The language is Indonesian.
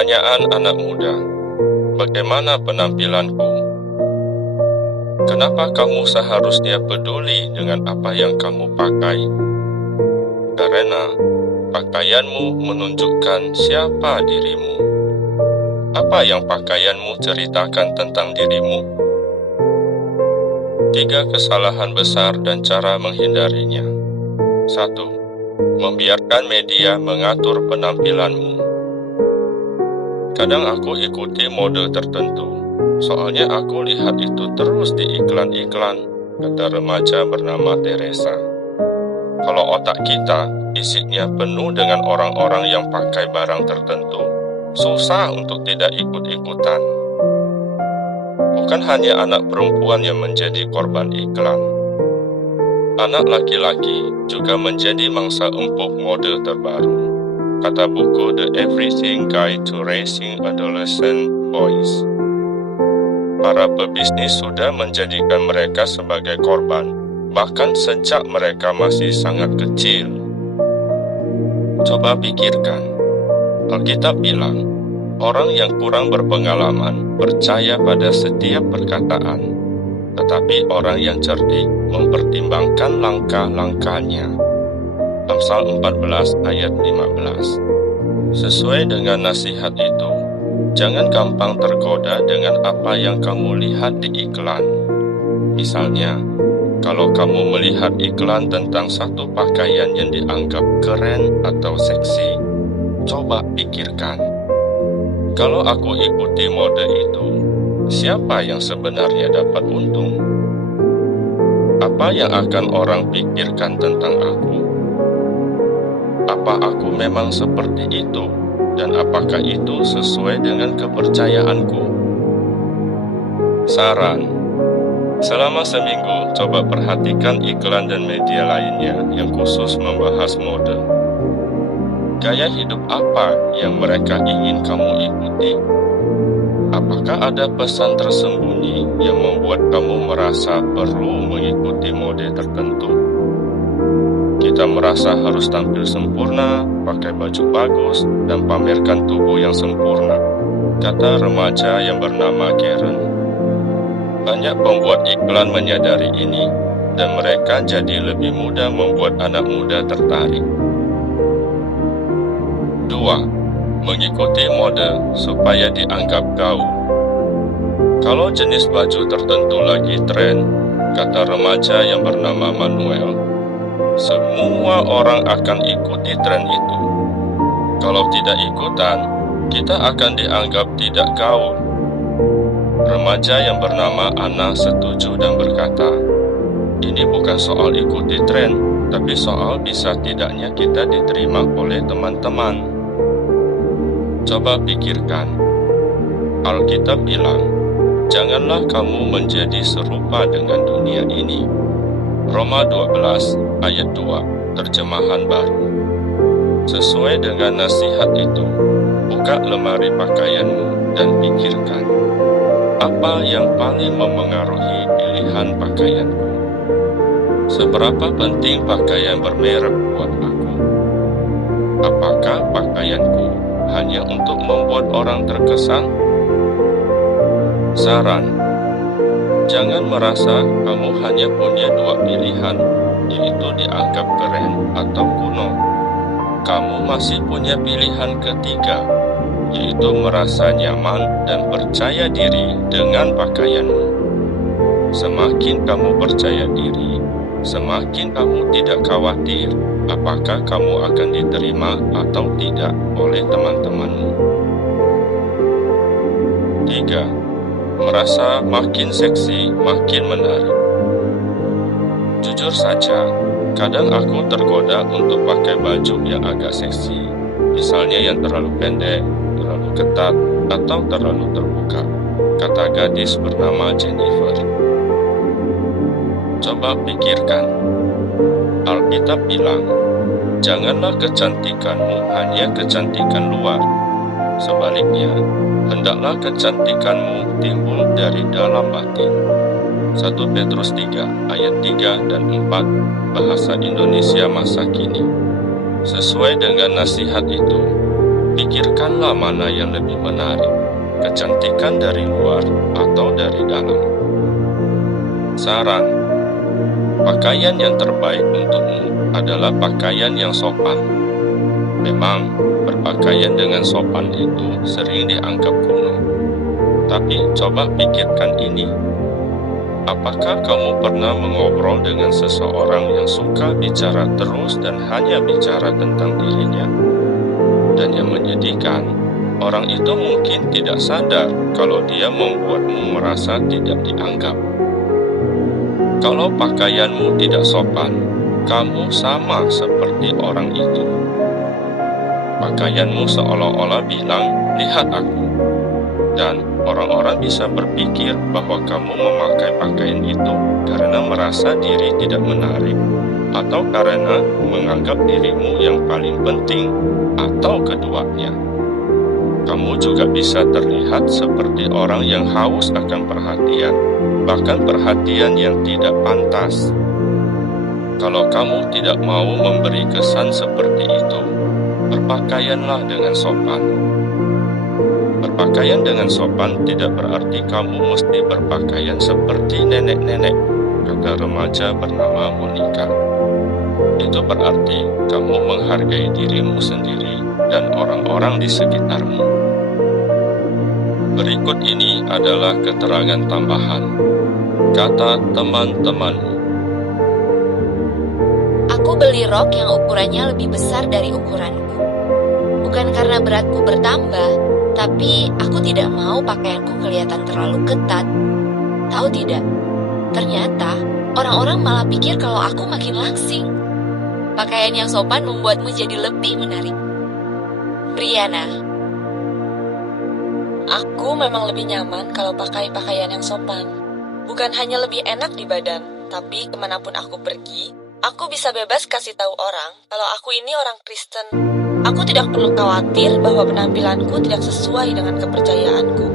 Pertanyaan anak muda, bagaimana penampilanku? Kenapa kamu seharusnya peduli dengan apa yang kamu pakai? Karena pakaianmu menunjukkan siapa dirimu. Apa yang pakaianmu ceritakan tentang dirimu? 3 kesalahan besar dan cara menghindarinya. 1. Membiarkan media mengatur penampilanmu. Kadang aku ikuti mode tertentu, soalnya aku lihat itu terus di iklan-iklan, kata remaja bernama Teresa. Kalau otak kita isinya penuh dengan orang-orang yang pakai barang tertentu, susah untuk tidak ikut-ikutan. Bukan hanya anak perempuan yang menjadi korban iklan. Anak laki-laki juga menjadi mangsa empuk mode terbaru. Kata buku The Everything Guide to Raising Adolescent Boys. Para pebisnis sudah menjadikan mereka sebagai korban, bahkan sejak mereka masih sangat kecil. Coba pikirkan, Alkitab bilang, orang yang kurang berpengalaman percaya pada setiap perkataan, tetapi orang yang cerdik mempertimbangkan langkah-langkahnya. Amsal 14 ayat 15. Sesuai dengan nasihat itu, jangan gampang tergoda dengan apa yang kamu lihat di iklan. Misalnya, kalau kamu melihat iklan tentang satu pakaian yang dianggap keren atau seksi, coba pikirkan, kalau aku ikuti mode itu, siapa yang sebenarnya dapat untung? Apa yang akan orang pikirkan tentang aku? Apa aku memang seperti itu, dan apakah itu sesuai dengan kepercayaanku? Saran: selama seminggu, coba perhatikan iklan dan media lainnya yang khusus membahas mode. Gaya hidup apa yang mereka ingin kamu ikuti? Apakah ada pesan tersembunyi yang membuat kamu merasa perlu mengikuti mode tertentu? Kita merasa harus tampil sempurna, pakai baju bagus, dan pamerkan tubuh yang sempurna, kata remaja yang bernama Karen. Banyak pembuat iklan menyadari ini, dan mereka jadi lebih mudah membuat anak muda tertarik. 2. Mengikuti mode supaya dianggap gaul. Kalau jenis baju tertentu lagi tren, kata remaja yang bernama Manuel, semua orang akan ikuti tren itu. Kalau tidak ikutan, kita akan dianggap tidak gaul. Remaja yang bernama Anna setuju dan berkata, ini bukan soal ikuti tren, tapi soal bisa tidaknya kita diterima oleh teman-teman. Coba pikirkan, Alkitab bilang, janganlah kamu menjadi serupa dengan dunia ini. Roma 12 ayat 2, terjemahan baru. Sesuai dengan nasihat itu, buka lemari pakaianmu dan pikirkan, apa yang paling memengaruhi pilihan pakaianku? Seberapa penting pakaian bermerek buat aku? Apakah pakaianku hanya untuk membuat orang terkesan? Saran: jangan merasa kamu hanya punya 2 pilihan, yaitu dianggap keren atau kuno. Kamu masih punya pilihan ketiga, yaitu merasa nyaman dan percaya diri dengan pakaianmu. Semakin kamu percaya diri, semakin kamu tidak khawatir apakah kamu akan diterima atau tidak oleh teman-temanmu. 3. Merasa makin seksi, makin menarik. Jujur saja, kadang aku tergoda untuk pakai baju yang agak seksi, misalnya yang terlalu pendek, terlalu ketat, atau terlalu terbuka, kata gadis bernama Jennifer. Coba pikirkan, Alkitab bilang, janganlah kecantikanmu hanya kecantikan luar. Sebaliknya, hendaklah kecantikanmu timbul dari dalam batin. 1 Petrus 3 ayat 3 dan 4, bahasa Indonesia masa kini. Sesuai dengan nasihat itu, Pikirkanlah mana yang lebih menarik, kecantikan dari luar atau dari dalam. Saran: pakaian yang terbaik untukmu adalah pakaian yang sopan. Memang, berpakaian dengan sopan itu sering dianggap kuno. Tapi coba pikirkan ini. Apakah kamu pernah mengobrol dengan seseorang yang suka bicara terus dan hanya bicara tentang dirinya? Dan yang menyedihkan, orang itu mungkin tidak sadar kalau dia membuatmu merasa tidak dianggap. Kalau pakaianmu tidak sopan, kamu sama seperti orang itu. Pakaianmu seolah-olah bilang, "Lihat aku." Dan orang-orang bisa berpikir bahwa kamu memakai pakaian itu karena merasa diri tidak menarik, atau karena menganggap dirimu yang paling penting, atau keduanya. Kamu juga bisa terlihat seperti orang yang haus akan perhatian, bahkan perhatian yang tidak pantas. Kalau kamu tidak mau memberi kesan seperti itu, berpakaianlah dengan sopan. Berpakaian dengan sopan tidak berarti kamu mesti berpakaian seperti nenek-nenek, kata remaja bernama Monica. Itu berarti kamu menghargai dirimu sendiri dan orang-orang di sekitarmu. Berikut ini adalah keterangan tambahan. Kata teman-temanmu. Aku beli rok yang ukurannya lebih besar dari ukuranku. Bukan karena beratku bertambah, tapi aku tidak mau pakaianku kelihatan terlalu ketat. Tahu tidak? Ternyata orang-orang malah pikir kalau aku makin langsing. Pakaian yang sopan membuatmu jadi lebih menarik. Brianna. Aku memang lebih nyaman kalau pakai pakaian yang sopan. Bukan hanya lebih enak di badan, tapi kemanapun aku pergi, aku bisa bebas kasih tahu orang kalau aku ini orang Kristen. Aku tidak perlu khawatir bahwa penampilanku tidak sesuai dengan kepercayaanku.